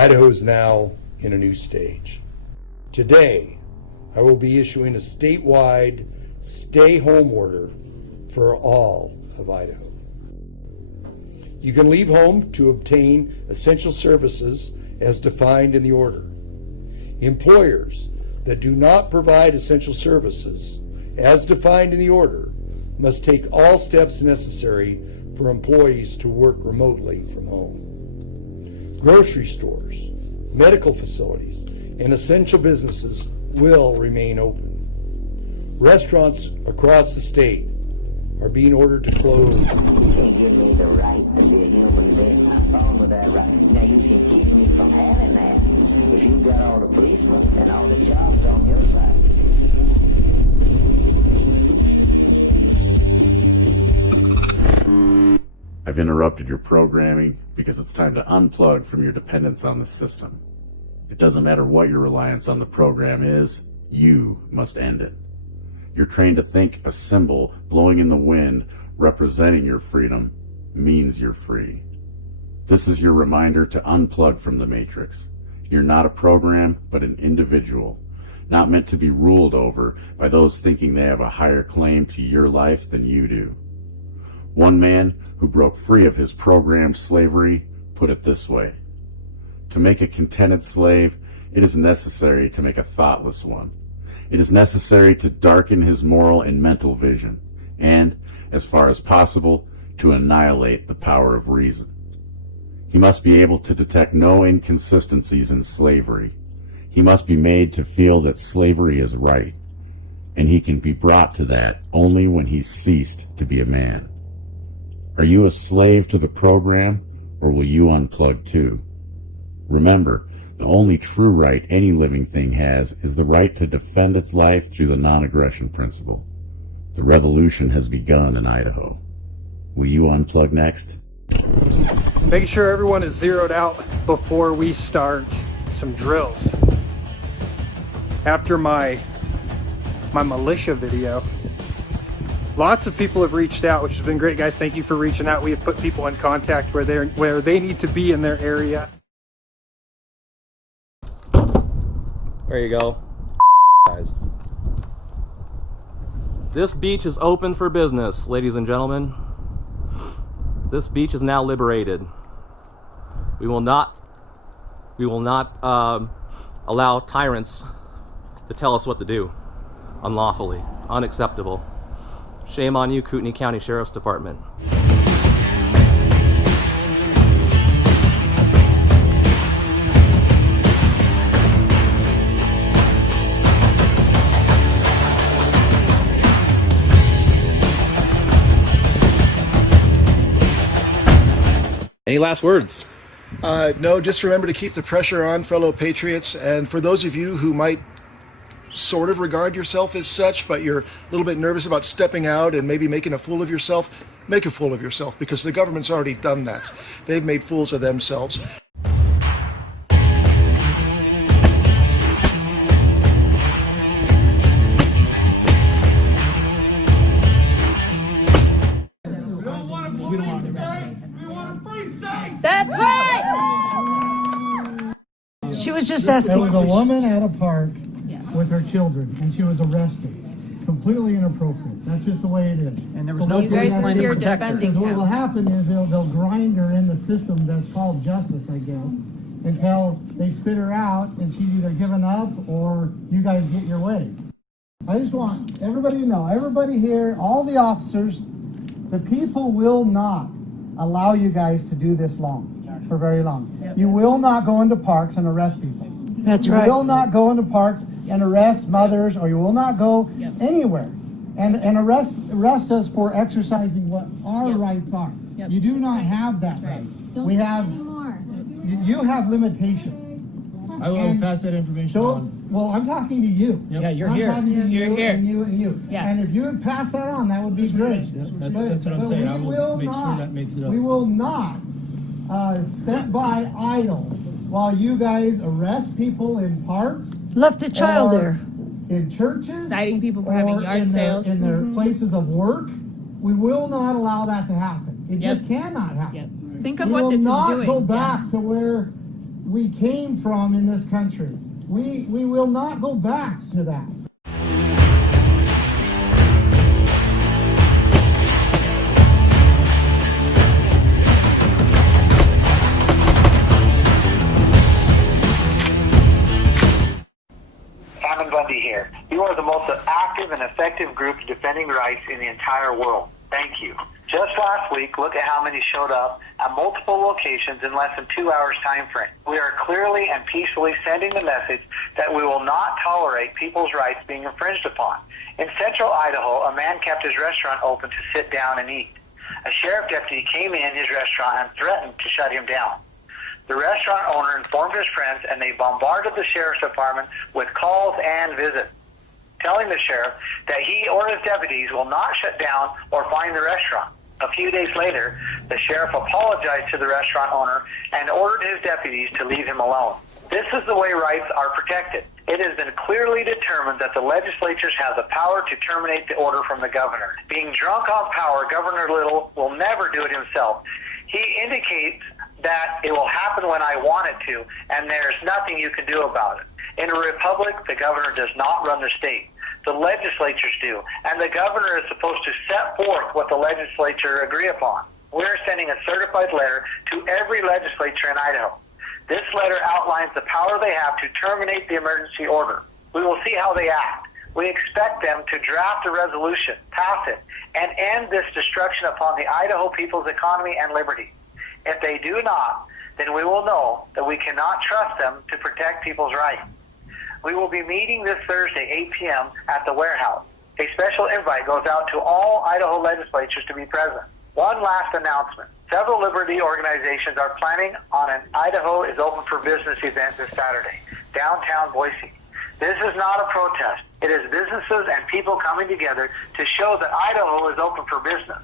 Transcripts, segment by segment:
Idaho is now in a new stage. Today, I will be issuing a statewide stay-home order for all of Idaho. You can leave home to obtain essential services as defined in the order. Employers that do not provide essential services as defined in the order must take all steps necessary for employees to work remotely from home. Grocery stores, medical facilities, and essential businesses will remain open. Restaurants across the state are being ordered to close. You can't give me the right to be a human being. What's wrong with that right? Now you can keep me from having that if you've got all the policemen and all the jobs on your side. I've interrupted your programming because it's time to unplug from your dependence on the system. It doesn't matter what your reliance on the program is, you must end it. You're trained to think a symbol blowing in the wind representing your freedom means you're free. This is your reminder to unplug from the matrix. You're not a program, but an individual, not meant to be ruled over by those thinking they have a higher claim to your life than you do. One man who broke free of his programmed slavery put it this way: to make a contented slave, it is necessary to make a thoughtless one. It is necessary to darken his moral and mental vision, and, as far as possible, to annihilate the power of reason. He must be able to detect no inconsistencies in slavery. He must be made to feel that slavery is right, and he can be brought to that only when he's ceased to be a man. Are you a slave to the program, or will you unplug too? Remember, the only true right any living thing has is the right to defend its life through the non-aggression principle. The revolution has begun in Idaho. Will you unplug next? Making sure everyone is zeroed out before we start some drills. After my militia video, lots of people have reached out, which has been great, guys. Thank you for reaching out. We have put people in contact where they need to be in their area. There you go, guys. This beach is open for business, ladies and gentlemen. This beach is now liberated. We will not allow tyrants to tell us what to do unlawfully. Unacceptable. Shame on you, Kootenai County Sheriff's Department. Any last words? No, just remember to keep the pressure on, fellow patriots. And for those of you who might sort of regard yourself as such, but you're a little bit nervous about stepping out and maybe making a fool of yourself, make a fool of yourself, because the government's already done that. They've made fools of themselves. That's right! She was just asking. There was a woman at a park with her children, and she was arrested. Completely inappropriate. That's just the way it is. And there was no police line to protect her. Because what will happen is they'll grind her in the system that's called justice, I guess, until they spit her out and she's either given up or you guys get your way. I just want everybody to know, everybody here, all the officers, the people will not allow you guys to do this for very long. Yep. You will not go into parks and arrest people. That's right. You will not go into parks and arrest mothers, or you will not go anywhere and arrest us for exercising what our rights are. Yep. You do not have that right. We have, you have limitations. I will pass that information on. Well, I'm talking to you. Yep. Yeah, you're I'm here. talking to You're you here. and you and you. Yeah. And if you would pass that on, that would be great. That's what I'm saying. I will make sure that makes it up. We will not sit by idle while you guys arrest people in parks. Left a child there. In churches. Citing people for having yard sales. In their places of work. We will not allow that to happen. It just cannot happen. Think of what this is doing. We will not go back to where we came from in this country. We will not go back to that. Here. You are the most active and effective group defending rights in the entire world. Thank you. Just last week, look at how many showed up at multiple locations in less than 2 hours time frame. We are clearly and peacefully sending the message that we will not tolerate people's rights being infringed upon. In central Idaho, a man kept his restaurant open to sit down and eat. A sheriff deputy came in his restaurant and threatened to shut him down. The restaurant owner informed his friends, and they bombarded the sheriff's department with calls and visits, telling the sheriff that he or his deputies will not shut down or fine the restaurant. A few days later, the sheriff apologized to the restaurant owner and ordered his deputies to leave him alone. This is the way rights are protected. It has been clearly determined that the legislatures have the power to terminate the order from the governor. Being drunk on power, Governor Little will never do it himself. He indicates that it will happen when I want it to, and there's nothing you can do about it. In a republic, the governor does not run the state. The legislatures do, and the governor is supposed to set forth what the legislature agree upon. We're sending a certified letter to every legislature in Idaho. This letter outlines the power they have to terminate the emergency order. We will see how they act. We expect them to draft a resolution, pass it, and end this destruction upon the Idaho people's economy and liberty. If they do not, then we will know that we cannot trust them to protect people's rights. We will be meeting this Thursday, 8 p.m. at the warehouse. A special invite goes out to all Idaho legislatures to be present. One last announcement. Several liberty organizations are planning on an Idaho is Open for Business event this Saturday, downtown Boise. This is not a protest. It is businesses and people coming together to show that Idaho is open for business.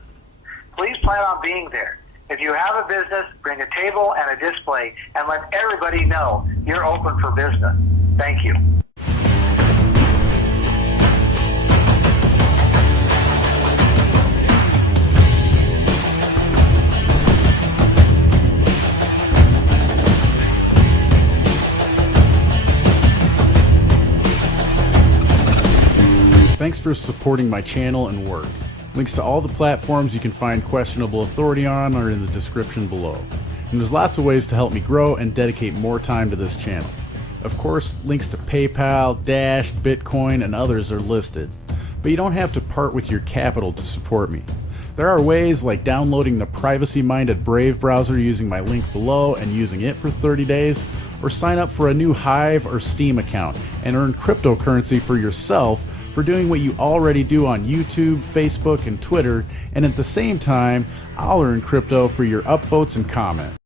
Please plan on being there. If you have a business, bring a table and a display and let everybody know you're open for business. Thank you. Thanks for supporting my channel and work. Links to all the platforms you can find questionable authority on are in the description below. And there's lots of ways to help me grow and dedicate more time to this channel. Of course, links to PayPal, Dash, Bitcoin, and others are listed. But you don't have to part with your capital to support me. There are ways like downloading the privacy-minded Brave browser using my link below and using it for 30 days, or sign up for a new Hive or Steam account and earn cryptocurrency for yourself for doing what you already do on YouTube, Facebook, and Twitter, and at the same time, I'll earn crypto for your upvotes and comments.